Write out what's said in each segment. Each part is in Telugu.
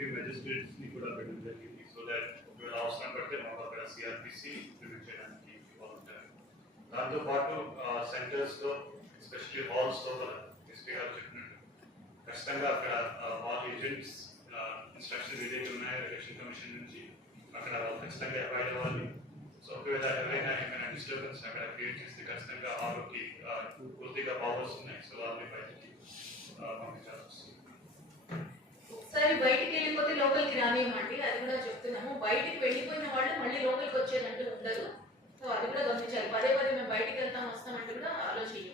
డిప్యూటీ మెజిస్ట్రేట్స్ ని కూడా పెట్టడం జరిగింది. సో దట్ ఒకవేళ అవసరం పడితే మాకు అక్కడ సిఆర్పిసి ఇంప్లిమెంట్ చేయడానికి బాగుంటారు. దాంతో పాటు సెంటర్స్ లో ఎస్పెషల్లీ హాల్స్ లో ఎస్పీ గారు చెప్పినట్టు ఖచ్చితంగా అక్కడ హాల్ ఏజెంట్స్ ఇన్స్ట్రక్షన్ ఏదైతే ఉన్నాయో ఎలక్షన్ కమిషన్ నుంచి అక్కడ ఖచ్చితంగా అవాయిడ్ అవ్వాలి. సో ఒకవేళ ఎవరైనా ఏమైనా డిస్టర్బెన్స్ అక్కడ క్రియేట్ చేస్తే ఖచ్చితంగా హాల్కి పూర్తిగా పవర్స్ ఉన్నాయి. సో వాళ్ళని బయటికి పంపించాల్సి వస్తుంది. సరే, బయటికి వెళ్ళిపోతే లోకల్కి రానివ్వండి, అది కూడా చెప్తున్నాము. బయటికి వెళ్ళిపోయిన వాళ్ళు మళ్ళీ లోకల్కి వచ్చేదంటూ ఉండదు. సో అది కూడా గమనించాలి. పదే పదే మేము బయటికి వెళ్తాం వస్తామంటే కూడా ఆలోచించాలి.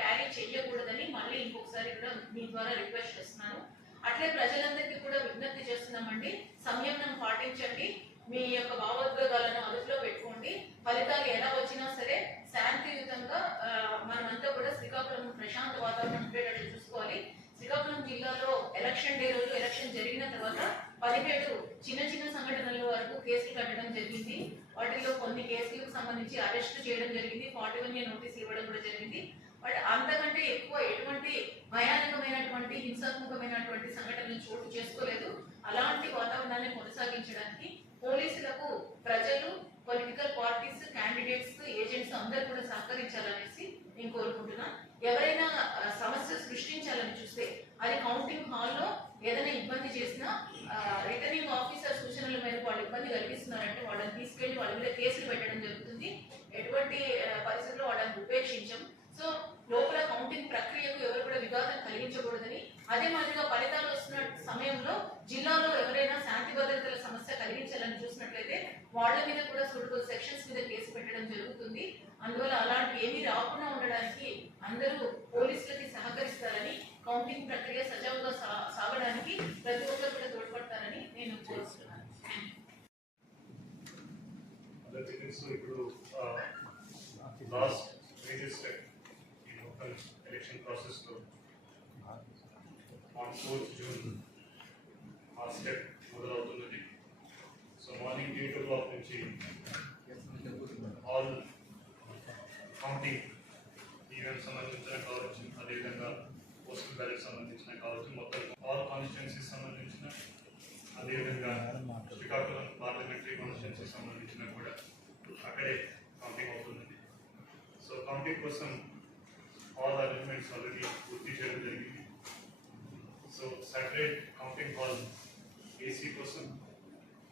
క్యారీ చేయకూడదని మళ్ళీ ఇంకొకసారి కూడా మీ ద్వారా రిక్వెస్ట్ చేస్తున్నాను. అట్లే ప్రజలందరికీ కూడా విజ్ఞప్తి చేస్తున్నామండి, సంయమనం పాటించండి, మీ యొక్క భావోద్వేగాలను అదుపులో పెట్టుకోండి. ఫలితాలు ఎలా వచ్చినా సరే శాంతియుతంగా మనమంతా కూడా శ్రీకాకుళం ప్రశాంత వాతావరణం ఉండేటట్టు చూసుకోవాలి. శ్రీకాకుళం జిల్లాలో ఎలక్షన్ డే రోజు ఎలక్షన్ జరిగిన తర్వాత 17 చిన్న చిన్న సంఘటనల వరకు కేసులు కట్టడం జరిగింది. వాటిల్లో కొన్ని కేసులకు సంబంధించి అరెస్ట్ చేయడం జరిగింది, 41 నోటీస్ ఇవ్వడం కూడా జరిగింది. బట్ అంతకంటే ఎక్కువ ఎటువంటి భయానకమైనటువంటి హింసాత్మకమైనటువంటి సంఘటనలు చోటు చేసుకోలేదు. అలాంటి వాతావరణాన్ని కొనసాగించడానికి పోలీసులకు ప్రజలు, పొలిటికల్ పార్టీస్, క్యాండిడేట్స్, ఏజెంట్స్ అందరూ కూడా సహకరించాలనేసి నేను కోరుకుంటున్నాను. ఎవరైనా సమస్య సృష్టించాలని చూస్తే అది కౌంటింగ్ హాల్లో ఏదైనా ఇబ్బంది చేసినా రిటర్నింగ్ ఆఫీసర్ సూచనల మేరకు వాళ్ళు ఇబ్బంది కలిగిస్తున్నారంటే వాళ్ళని తీసుకెళ్లి వాళ్ళ మీద కేసులు పెట్టడం జరుగుతుంది. ఎటువంటి పరిస్థితుల్లో వాళ్ళని ఉపేక్షించం. సో లోపల కౌంటింగ్ ప్రక్రియకు ఎవరు కూడా విఘాతం కలిగించకూడదని, అదే మాదిరిగా ఫలితాలు వస్తున్న సమయంలో జిల్లాలో ఎవరైనా శాంతి భద్రతల సమస్య కలిగించాలని చూసినట్లయితే వాళ్ళ మీద కూడా సూటబుల్ సెక్షన్స్ మీద కేసు పెట్టడం జరుగుతుంది. అందువల్ల అలాంటి ఏమీ రాకుండా ఉండడానికి అందరూ పోలీసులకి సహకరిస్తారని, కౌంటింగ్ ప్రక్రియ సజావుగా సాగడానికి ప్రతి ఒక్కరు కూడా తోడ్పడతారని నేను కోరుతున్నాను. ఇప్పుడు లాస్ట్ మేజర్ స్టెప్ ఈ లోకల్ ఎలక్షన్ ప్రాసెస్ లో ఆన్ 4th June ఆ స్టెప్ మొదలవుతున్నది. సో మార్నింగ్ 8 o'clock నుంచి ఆల్ కౌంటింగ్ ఈవెంట్ సంబంధించిన కావచ్చు, అదేవిధంగా పోస్టల్ బ్యాలెట్ సంబంధించిన కావచ్చు, మొత్తం ఆల్ కాన్స్టిట్యున్సీ సంబంధించిన, అదేవిధంగా శ్రీకాకుళం పార్లమెంటరీ కాన్స్టిట్యున్సీ సంబంధించిన కూడా అక్కడే కౌంటింగ్ అవుతున్నది. సో కౌంటింగ్ కోసం ఆల్ అరేంజ్మెంట్స్ ఆల్రెడీ పూర్తి చేయడం జరిగింది. So separate counting hall AC కోసం,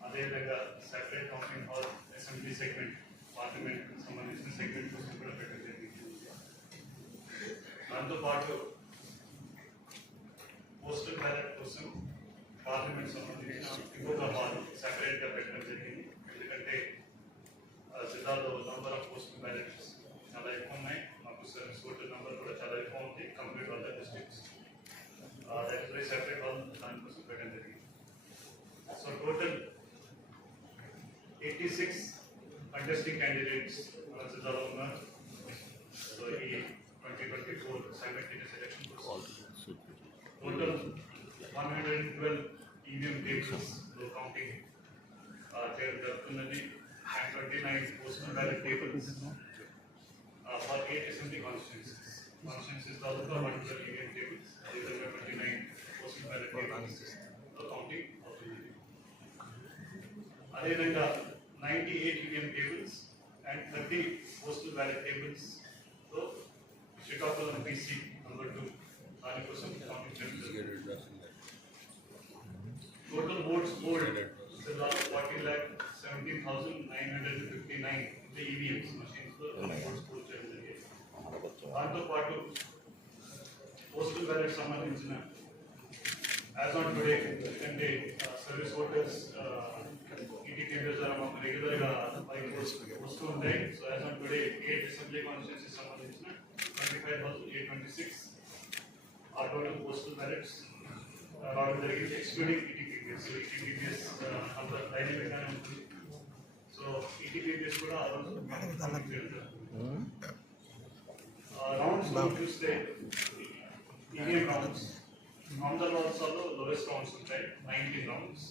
అదేవిధంగా separate counting hall assembly segment, parliament సంబంధించిన సెగ్మెంట్ కోసం కూడా పెట్టడం జరిగింది. దాంతోపాటు పోస్టల్ బ్యాలెట్ కోసం పార్లమెంట్ సంబంధించిన ఇంకొక హాల్ సెపరేట్గా పెట్టడం జరిగింది. ఎందుకంటే జిల్లాలో నంబర్ ఆఫ్ పోస్టల్ బ్యాలెట్స్ చాలా ఎక్కువ ఉన్నాయి. మాకు టోటల్ నెంబర్ కూడా చాలా ఎక్కువ ఉంది complete all the districts. That is why separate hall దానికోసం పెట్టడం జరిగింది. సో టోటల్ 86 కంటెస్టింగ్ క్యాండిడేట్స్ మన జిల్లాలో ఉన్నారు. సో ఈ 2024 సైమల్టేనియస్ ఎలక్షన్ కోసం టోటల్ 112 ఈవీఎం టేబుల్స్ కౌంటింగ్ జరుగుతున్నది. and 29 postal ballot tables for 8 assembly constituencies. Constituencies also 112 EVM tables. These are 29 postal ballot tables. So counting అవుతుంది. అదేవిధంగా 98 EVM tables and 30 postal ballot tables. So Srikakulam PC number 2 దానికోసం కౌంటింగ్ జరుగుతుంది. Total votes polled is about 40,17,959 the EVMs machines votes poll చేయడం జరిగింది. దాంతో పాటు పోస్టల్ బ్యాలెట్ సంబంధించిన యాజ్ ఆన్ టుడే, ఎందుకంటే సర్వీస్ ఓటర్స్ ఈటీపీఎస్ ద్వారా మాకు రెగ్యులర్గా వస్తూ ఉంటాయి. So as on today 8 assembly constituency సంబంధించిన 25,826 ఆ టోటల్ పోస్టల్ బ్యాలెట్స్ రావడం జరిగింది. ఎక్స్క్లూడింగ్ ఈటీపీఎస్. ఈటీపీఎస్ అంత డైనమిక్గానే ఉంటుంది. సో ఈటీపీఎస్ కూడా రౌండ్స్ చూస్తే ఈవీఎం రౌండ్స్ నామినల్ వాల్సాలో లోయెస్ట్ రౌండ్స్ ఉంటాయి, 19 రౌండ్స్.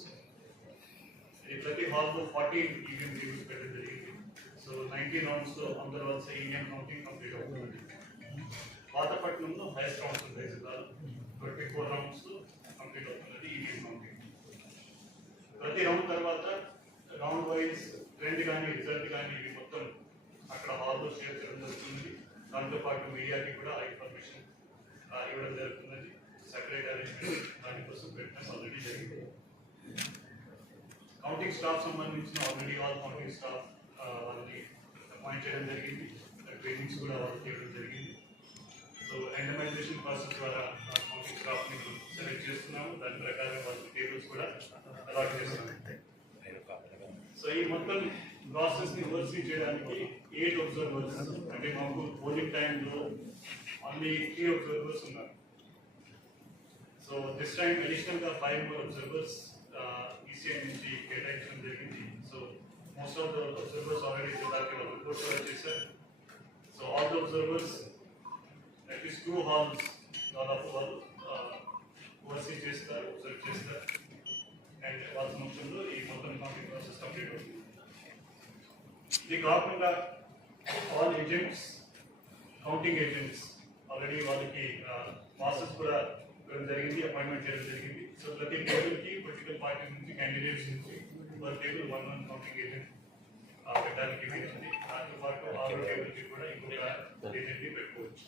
ఇది ప్రతి హాల్లో 14 ఈవీఎం టేబుల్స్ పెట్టడం జరిగింది. సో 19 రౌండ్స్లో నామినల్ వాల్సా ఈవీఎం కౌంటింగ్ కంప్లీట్ అవుతుంది. పాతపట్నంలో హైయెస్ట్ రౌండ్స్ ఉంటాయి జిల్లాలో 20 ప్రతి రౌండ్ తర్వాత రౌండ్ వైజ్ ట్రెండ్ కానీ రిజల్ట్ కానీ ఇవి మొత్తం అక్కడ హాల్లో షేర్ చేయడం జరుగుతుంది. దాంతోపాటు మీడియాకి కూడా ఆ ఇన్ఫర్మేషన్ ఇవ్వడం జరుగుతున్నది. సెపరేట్ అరేంజ్మెంట్ దానికోసం పెట్టడం ఆల్రెడీ జరిగింది. కౌంటింగ్ స్టాఫ్ సంబంధించిన ఆల్రెడీ ఆల్ కౌంటింగ్ స్టాఫ్ వాళ్ళని అపాయింట్ చేయడం జరిగింది. ట్రైనింగ్స్ కూడా వాళ్ళకి ఇవ్వడం జరిగింది. సో ఎండమైజేషన్ ప్రాసెస్ ద్వారా కౌంటింగ్ స్టాఫ్ని సెలెక్ట్ చేస్తున్నాము. దాని ప్రకారం వాళ్ళకి టేబుల్స్ కూడా అలాట్ చేస్తున్నాము. సో ఈ మొత్తం ప్రాసెస్ని ఓవర్సీ చేయడానికి 8 అబ్జర్వర్స్, అంటే మాకు పోలింగ్ టైంలో ఓన్లీ 3 అబ్జర్వర్స్ ఉన్నారు. సో దిస్ టైం అడిషనల్గా 5 more అబ్జర్వర్స్ ఈసీఐ నుంచి కేటాయించడం జరిగింది. So most of the observers already జిల్లాకి వాళ్ళు రిపోర్ట్ కూడా చేశారు. So all the observers at least 2 halls దాదాపు వాళ్ళు ఓవర్సీ చేస్తారు, అబ్జర్వ్ చేస్తారు. అండ్ వాళ్ళ సమక్షంలో ఈ మొత్తం కౌంటింగ్ ప్రాసెస్ కంప్లీట్ అవుతుంది. ఇది కాకుండా all agents, counting agents already వాళ్ళకి ప్రాసెస్ కూడా జరిగింది, అపాయింట్మెంట్ చేయడం జరిగింది. సో ప్రతి టేబుల్కి పొలిటికల్ పార్టీ నుంచి క్యాండిడేట్స్ నుంచి ఒక టేబుల్ 1 కౌంటింగ్ ఏజెంట్ పెట్టడానికి వీలుంది. దాంతో పాటు 6 టేబుల్కి కూడా ఇంకొక ఏజెంట్ని పెట్టుకోవచ్చు.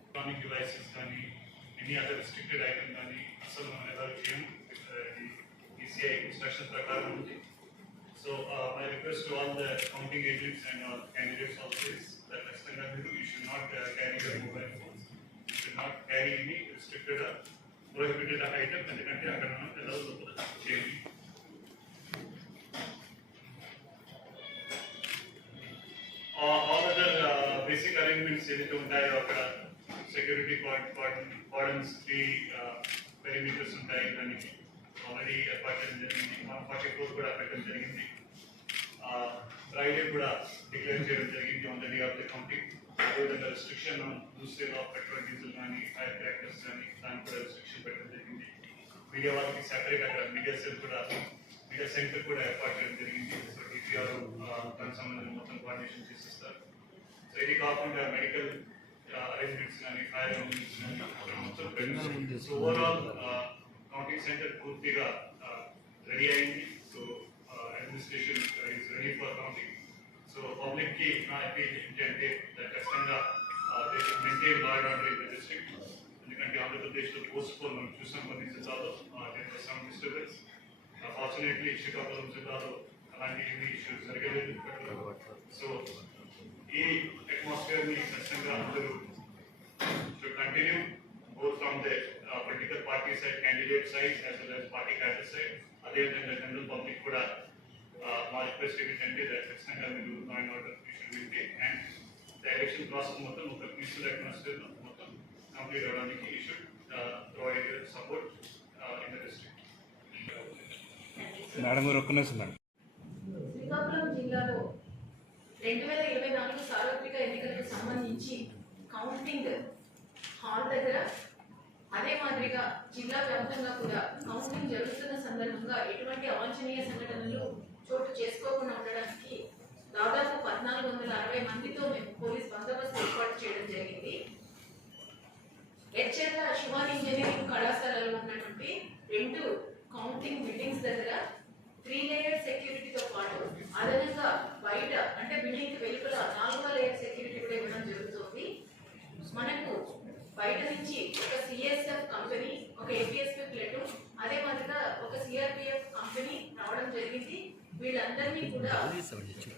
ఎలక్ట్రానిక్ డివైసెస్ కానీ ఎనీ అదర్ రిస్ట్రిక్టెడ్ ఐటమ్ కానీ అసలు మనం ఎలా చేయము. ఈసీఐ ఇన్స్ట్రక్షన్ ప్రకారం ఉంది. So my request to all the counting agents and candidates also is that next time you should not carry your mobile phones. You should not carry any restricted or prohibited item and the country allows the change. All other basic arrangements ఏదైతే ఉంటాయో అక్కడ సెక్యూరిటీ cordons 3 perimeters ఉంటాయి. దానికి ఆల్రెడీ ఏర్పాటు చేయడం జరిగింది. 144 కూడా పెట్టడం జరిగింది. ఫ్రైడే కూడా డిక్లేర్ చేయడం జరిగింది on the day of the counting. అదేవిధంగా restriction use of petrol, diesel కానీ ఫైర్ క్రాకర్స్ కానీ దానికి కూడా రిస్ట్రిక్షన్ పెట్టడం జరిగింది. మీడియా వాళ్ళకి సెపరేట్ అక్కడ మీడియా సెల్ కూడా, మీడియా సెంటర్ కూడా ఏర్పాటు చేయడం జరిగింది. సో డిపిఆర్ దానికి సంబంధించి మొత్తం కోఆర్డినేషన్ చేసేస్తారు. సో ఇది కాకుండా మెడికల్ అరేంజ్మెంట్స్ కానీ ఫైర్ అరేంజ్మెంట్స్ కానీ మొత్తం పెట్టింది. సో ఓవరాల్ కౌంటింగ్ సెంటర్ పూర్తిగా రెడీ అయింది. So administration is ready for counting. So public ki na appeal ఏంటంటే ఖచ్చితంగా they should maintain law and order in the district. ఎందుకంటే ఆంధ్రప్రదేశ్లో పోస్ట్పోన్ మనం చూసాం కొన్ని జిల్లాలో there was some disturbance. Fortunately Srikakulam జిల్లాలో అలాంటి ఏమీ ఇష్యూస్ జరగలేదు. సో ఈ అట్మాస్ఫియర్ ని ఖచ్చితంగా అందరూ should continue both from the political party side, candidate side as well as party cadre side. అదేవిధంగా జనరల్ పబ్లిక్ కూడా మా రిక్వెస్ట్ ఏంటంటే ఖచ్చితంగా మీరు లా అండ్ ఆర్డర్ ఇష్యూ వింటే అండ్ ద ఎలక్షన్ ప్రాసెస్ మొత్తం ఒక పీస్ఫుల్ అట్మాస్ఫియర్ మొత్తం కంప్లీట్ అవడానికి you should provide support in the district. Madam గారు ఒక్క నిమిషం మేడం. శ్రీకాకుళం జిల్లాలో 2024 సార్వత్రిక ఎన్నికలకు సంబంధించి కౌంటింగ్ హాల్ దగ్గర అదే మాదిరిగా జిల్లా వ్యాప్తంగా కూడా కౌంటింగ్ జరుగుతున్న సందర్భంగా ఎటువంటి అవాంఛనీయ సంఘటనలు చోటు చేసుకోకుండా ఉండడానికి దాదాపు 1460 మందితో మేము పోలీస్ బందోబస్తు ఏర్పాటు చేయడం జరిగింది. ఎచ్చెర్ల శివాని ఇంజనీరింగ్ కళాశాలలో ఉన్నటువంటి 2 కౌంటింగ్ బిల్డింగ్స్ దగ్గర 3 లేయర్ సెక్యూరిటీతో పాటు అదనంగా బయట అంటే బిల్డింగ్ వెలుపల 4వ లేయర్ సెక్యూరిటీ కూడా ఇవ్వడం జరుగుతుంది. మనకు బయట నుంచి ఒక సిఎస్ఎఫ్ కంపెనీ, ఒక ఏపీఎస్పీ ప్లేటూన్, అదే మాదిరిగా ఒక సిఆర్పిఎఫ్ కంపెనీ రావడం జరిగింది. వీళ్ళందరినీ కూడా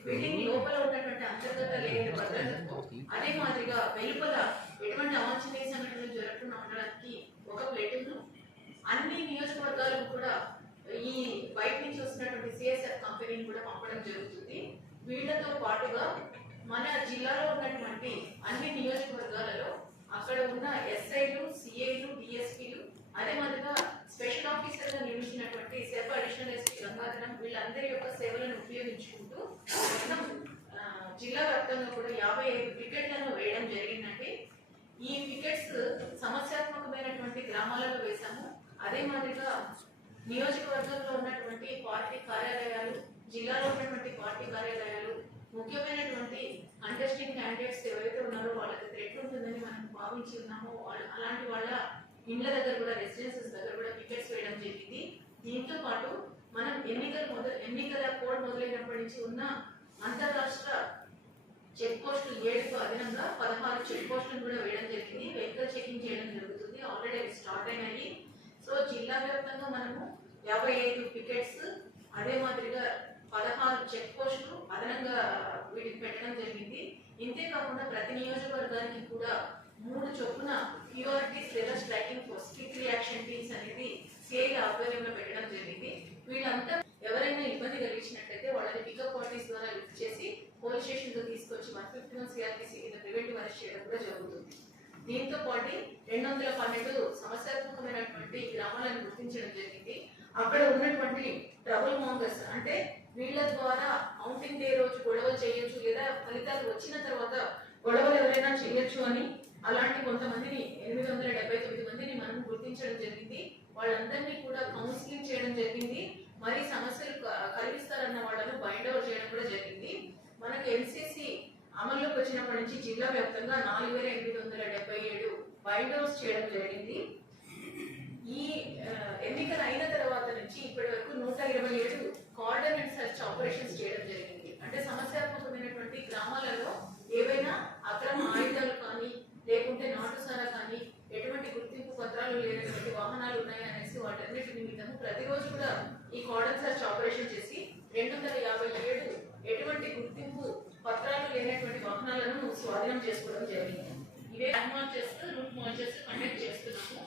బిల్డింగ్ లోపల ఉన్నటువంటి అంతర్గత లేయర్ భద్రతతో అదే మాదిరిగా వెలుపల ఎటువంటి అవాంఛనీయ సంఘటనలు జరగకుండా ఉండడానికి ఒక ప్లేటూన్, అన్ని నియోజకవర్గాలకు కూడా ఈ బయట నుంచి వస్తున్నటువంటి సిఎస్ఎఫ్ కంపెనీని కూడా పంపడం జరుగుతుంది. వీళ్లతో పాటుగా మన జిల్లాలో ఉన్నటువంటి అన్ని నియోజకవర్గాలలో అక్కడ ఉన్న ఎస్ఐలు, సిఐలు, డిఎస్పీలు, అదే మాదిరిగా స్పెషల్ ఆఫీసర్ గా నియమించినటువంటి సెఫ్ అడిషనల్ ఎస్పీ గంగాధరం వీళ్ళందరి యొక్క సేవలను ఉపయోగించుకుంటూ మొత్తం జిల్లా వ్యాప్తంగా కూడా 55 పికెట్లను వేయడం జరిగిందండి. ఈ పికెట్స్ సమస్యాత్మకమైనటువంటి గ్రామాలలో వేశాము. అదే మాదిరిగా నియోజకవర్గంలో ఉన్నటువంటి పార్టీ కార్యాలయాలు, జిల్లాలో ఉన్నటువంటి పార్టీ కార్యాలయాలు, ముఖ్యమైనటువంటి కంటెస్టింగ్ క్యాండిడేట్స్ ఎవరైతే ఉన్నారో వాళ్ళకి థ్రెట్ ఉంటుందని మనం భావించి ఉన్నామో అలాంటి వాళ్ళ ఇండ్ల దగ్గర కూడా, రెసిడెన్సెస్ దగ్గర కూడా పికెట్స్ వేయడం జరిగింది. దీంతో పాటు మనం ఎన్నికల కోడ్ మొదలైనప్పటి నుంచి ఉన్న అంతరాష్ట్ర చెక్ పోస్టులు 7కు అదనంగా 16 చెక్ పోస్టులు కూడా వేయడం జరిగింది. వెహికల్ చెకింగ్ చేయడం జరుగుతుంది. ఆల్రెడీ అవి స్టార్ట్ అయినాయి. సో జిల్లా వ్యాప్తంగా మనము 55 పికెట్స్, అదే మాదిరిగా 16 చెక్ పోస్టులు అదనంగా వీటికి పెట్టడం జరిగింది. ఇంతే కాకుండా ప్రతి నియోజకవర్గానికి కూడా 3 చొప్పున ప్యూరిటీస్ లేదా striking force quick reaction teams అనేది సిఐ ఆధ్వర్యంలో పెట్టడం జరిగింది. వీళ్ళంతా ఎవరైనా ఇబ్బంది కలిగించినట్లయితే వాళ్ళని పికప్ పార్టీస్ ద్వారా లిఫ్ట్ చేసి పోలీస్ స్టేషన్ లో తీసుకొచ్చి 151 సిఆర్పిసి కింద ప్రివెంటివ్ అరెస్ట్ చేయడం కూడా జరుగుతుంది. దీంతో పాటు 212 సమస్యాత్మకమైనటువంటి గ్రామాలను గుర్తించడం జరిగింది. అక్కడ ఉన్నటువంటి ట్రబుల్ మాంగర్స్ అంటే వీళ్ళ ద్వారా కౌంటింగ్ డే రోజు గొడవలు చేయొచ్చు లేదా ఫలితాలు వచ్చిన తర్వాత గొడవలు ఎవరైనా చేయొచ్చు అని అలాంటి కొంతమందిని 879 మందిని మనం గుర్తించడం జరిగింది. వాళ్ళందరినీ కూడా కౌన్సిలింగ్ చేయడం జరిగింది. మరి సమస్యలు కలిగిస్తారన్న వాళ్ళను బైండ్ ఓవర్ చేయడం కూడా జరిగింది. మనకు ఎన్సీసీ అమల్లోకి వచ్చినప్పటి నుంచి జిల్లా వ్యాప్తంగా 4877 బైండ్ ఓవర్స్ చేయడం జరిగింది. ఈ ఎన్నికలు అయిన తర్వాత నుంచి ఇప్పటి వరకు 127 కార్డన్ అండ్ సర్చ్ ఆపరేషన్స్ చేయడం జరిగింది. అంటే సమస్యాత్మకమైనటువంటి గ్రామాలలో ఏవైనా అక్రమ ఆయుధాలు కానీ లేకుంటే నాటుసారా కానీ ఎటువంటి గుర్తింపు పత్రాలు లేనటువంటి వాహనాలు ఉన్నాయనేసి వాటన్నిటి నిమిత్తము ప్రతిరోజు కూడా ఈ కార్డన్ సర్చ్ ఆపరేషన్ చేసి 257 ఎటువంటి గుర్తింపు పత్రాలు లేనటువంటి వాహనాలను స్వాధీనం చేసుకోవడం జరిగింది. ఇవే రూట్ మార్చెస్ కండక్ట్ చేస్తున్నాము.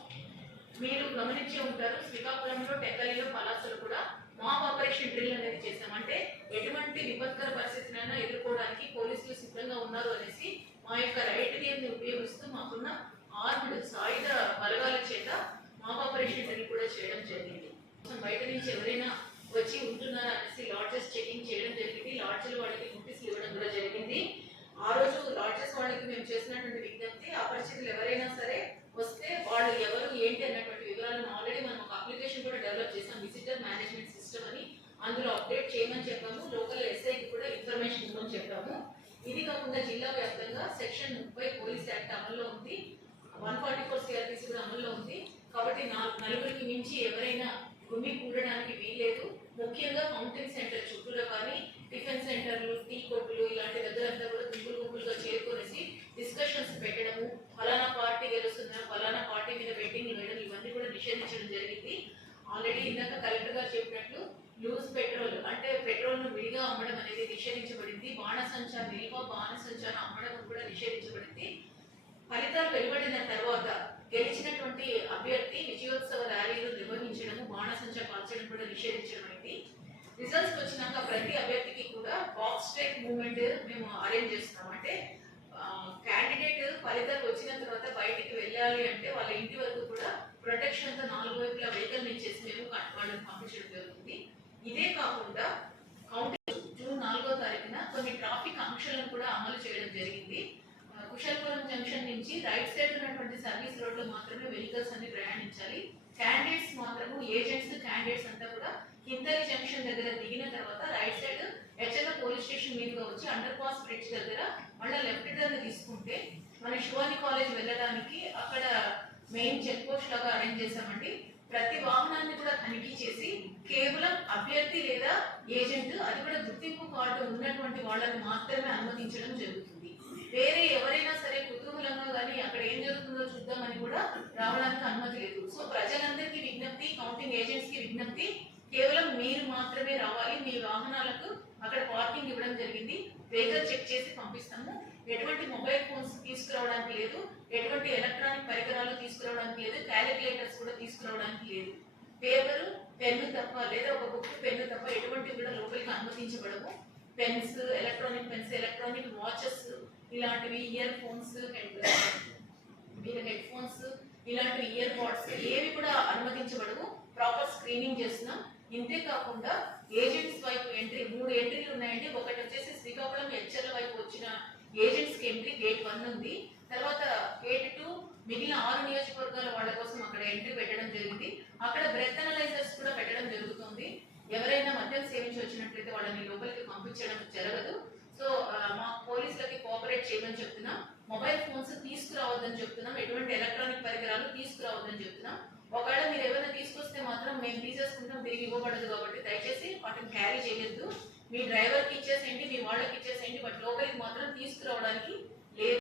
మీరు గమనించే ఉంటారు, శ్రీకాకుళంలో, టెక్కలిలో, పలాసలో కూడా మాప్ ఆపరేషన్ డ్రిల్ అనేది చేశాం. అంటే ఎటువంటి విపత్కర పరిస్థితులైనా ఎదుర్కోవడానికి పోలీసులు సిద్ధంగా ఉన్నారు అనేసి మా యొక్క రైట్ గేమ్ ని ఉపయోగిస్తూ మాకున్న ఆర్మ్డ్ సాయుధ బలగాల చేత మాప్ ఆపరేషన్ డ్రిల్ కూడా చేయడం జరిగింది. బయట నుంచి ఎవరైనా వచ్చి ఉంటున్నారా అనేసి లాడ్జెస్ చెకింగ్ చేయడం జరిగింది. లాడ్జ్లు వాళ్ళకి నోటీసులు ఇవ్వడం కూడా జరిగింది. ఆ రోజు లాడ్జెస్ వాళ్ళకి మేము చేసినటువంటి విజ్ఞప్తి, అపరిచితులు ఎవరైనా సరే వస్తే వాళ్ళు ఎవరు ఏంటి అన్నటువంటి వివరాలను ఆల్రెడీ మనం ఒక అప్లికేషన్ కూడా డెవలప్ చేసాం, విజిటర్ మేనేజ్మెంట్ సిస్టమ్ అని. అందులో అప్డేట్ చేయమని చెప్పాము. లోకల్ ఎస్ఐకి కూడా ఇన్ఫర్మేషన్ ఇవ్వమని చెప్పాము. ఇది కాకుండా జిల్లా వ్యాప్తంగా సెక్షన్ 30 పోలీస్ యాక్ట్ అమల్లో ఉంది, 144 సిఆర్పిసి కూడా అమల్లో ఉంది. కాబట్టి నలుగురికి మించి ఎవరైనా గుమి కూడడానికి వీల్లేదు. ముఖ్యంగా కౌంటింగ్ సెంటర్ చుట్టూలో కానీ టిఫిన్ సెంటర్లు, టీ కొట్టులు ఇలాంటి దగ్గరంతా కూడా గుంపులుగా చేరుకొనేసి డిస్కషన్స్ పెట్టడము, ఫలానా పార్టీ గెలుస్తున్నా, ఫలానా పార్టీ మీద బెట్టింగ్ వేయడం ఇవన్నీ కూడా నిషేధించడం జరిగింది. ఆల్రెడీ ఇందాక కలెక్టర్ గారు చెప్పినట్లు లూజ్ పెట్రోల్ అంటే పెట్రోల్ ను విడిగా అమ్మడం అనేది నిషేధించబడింది. బాణసంచా, నిల్వ బాణసంచాను అమ్మడం కూడా నిషేధించబడింది. ఫలితాలు వెలువడిన తర్వాత గెలిచినటువంటి అభ్యర్థి విజయోత్సవ ర్యాలీలు నిర్వహించడము, బాణసంచా కాల్చడం కూడా నిషేధించడమైంది. రిజల్ట్స్ వచ్చినాక ప్రతి అభ్యర్థికి కూడా బాక్స్ స్ట్రైక్ మూవ్మెంట్ మేము అరేంజ్ చేస్తున్నాం. అంటే క్యాండిడేట్ ఫలితాలు వచ్చిన తర్వాత బయటికి వెళ్ళాలి అంటే వాళ్ళ ఇంటి వరకు కూడా ప్రొటెక్షన్ తో 4 వైపులా వెహికల్ ఇచ్చేసి మేము వాళ్ళని పంపించడం జరుగుతుంది. ఇదే కాకుండా కౌంటింగ్ జూన్ 4వ తారీఖున కొన్ని ట్రాఫిక్ ఆంక్షలను కూడా అమలు చేయడం జరిగింది. కుశల్పురం జంక్షన్ నుంచి రైట్ సైడ్ ఉన్నటువంటి సర్వీస్ రోడ్ లో మాత్రమే వెహికల్స్ అన్ని ప్రయాణించాలి. క్యాండిడేట్స్ మాత్రము ఏజెంట్స్ క్యాండిడేట్స్ అంతా కూడా కిందరి జంక్షన్ దగ్గర దిగిన తర్వాత right side HL police station మీదుగా వచ్చి అండర్ పాస్ బ్రిడ్జ్ దగ్గర మళ్ళీ లెఫ్ట్ టర్న్ తీసుకుంటే మన శివాని కాలేజ్ వెళ్ళడానికి అక్కడ మెయిన్ చెక్ పోస్ట్ లాగా అరేంజ్ చేశామండి. ప్రతి వాహనాన్ని కూడా తనిఖీ చేసి కేవలం అభ్యర్థి లేదా ఏజెంట్, అది కూడా గుర్తింపు కార్డు ఉన్నటువంటి వాళ్ళని మాత్రమే అనుమతించడం జరుగుతుంది. వేరే ఎవరైనా సరే కుతూహలంగా కానీ అక్కడ ఏం జరుగుతుందో చూద్దామని కూడా రావడానికి అనుమతి లేదు. సో ప్రజలందరికీ విజ్ఞప్తి, కౌంటింగ్ ఏజెంట్స్ కి విజ్ఞప్తి, కేవలం మీరు మాత్రమే రావాలి. మీ వాహనాలకు అక్కడ పార్కింగ్ ఇవ్వడం జరిగింది. వెహికల్ చెక్ చేసి పంపిస్తాము. ఎటువంటి మొబైల్ ఫోన్స్ తీసుకురావడానికి లేదు, ఎటువంటి ఎలక్ట్రానిక్ పరికరాలు తీసుకురావడానికి లేదు, క్యాలిక్యులేటర్స్ కూడా తీసుకురావడానికి లేదు. పేపరు, పెన్ను తప్ప లేదా ఒక బుక్, పెన్ను తప్ప ఎటువంటి కూడా లోపలికి అనుమతించబడము. Pens, electronic pens, electronic watches ఇలాంటివి, ఇయర్ ఫోన్స్, హెడ్ ఫోన్స్ ఇలాంటి ఇయర్ బడ్స్ ఏవి కూడా అనుమతించబడవు. ప్రాపర్ స్క్రీనింగ్ చేస్తున్నాం. ఇంతే కాకుండా ఏజెంట్స్ వైపు ఎంట్రీ 3 ఎంట్రీలు ఉన్నాయండి. ఒకటి వచ్చేసి శ్రీకాకుళం హెచ్ఎల్ వైపు వచ్చిన ఏజెంట్స్ కి ఎంట్రీ గేట్ 1 ఉంది. తర్వాత గేట్ 2 మిగిలిన 6 నియోజకవర్గాల వాళ్ళ కోసం అక్కడ ఎంట్రీ పెట్టడం జరిగింది. అక్కడ బ్రెత్ అనలైజర్స్ కూడా పెట్టడం జరుగుతుంది. ఎవరైనా మద్యం సేవించి వచ్చినట్లయితే వాళ్ళని లోపలికి పంపించడం జరగదు. సో మా పోలీసులకి కోఆపరేట్ చేయమని చెప్తున్నాం. మొబైల్ ఫోన్స్ తీసుకురావద్దని చెప్తున్నాం. ఎటువంటి ఎలక్ట్రానిక్ పరికరాలు తీసుకురావద్దని చెప్తున్నాం. ఒకవేళ మీరు ఏమైనా తీసుకొస్తే మాత్రం మేము మేము తీసేసుకుంటాం, తిరిగి ఇవ్వబడదు. కాబట్టి దయచేసి వాటిని క్యారీ చేయొద్దు. మీ డ్రైవర్కి ఇచ్చేసేయండి, మీ వాళ్ళకి ఇచ్చేసేయండి. బట్ లోపలికి మాత్రం తీసుకురావడానికి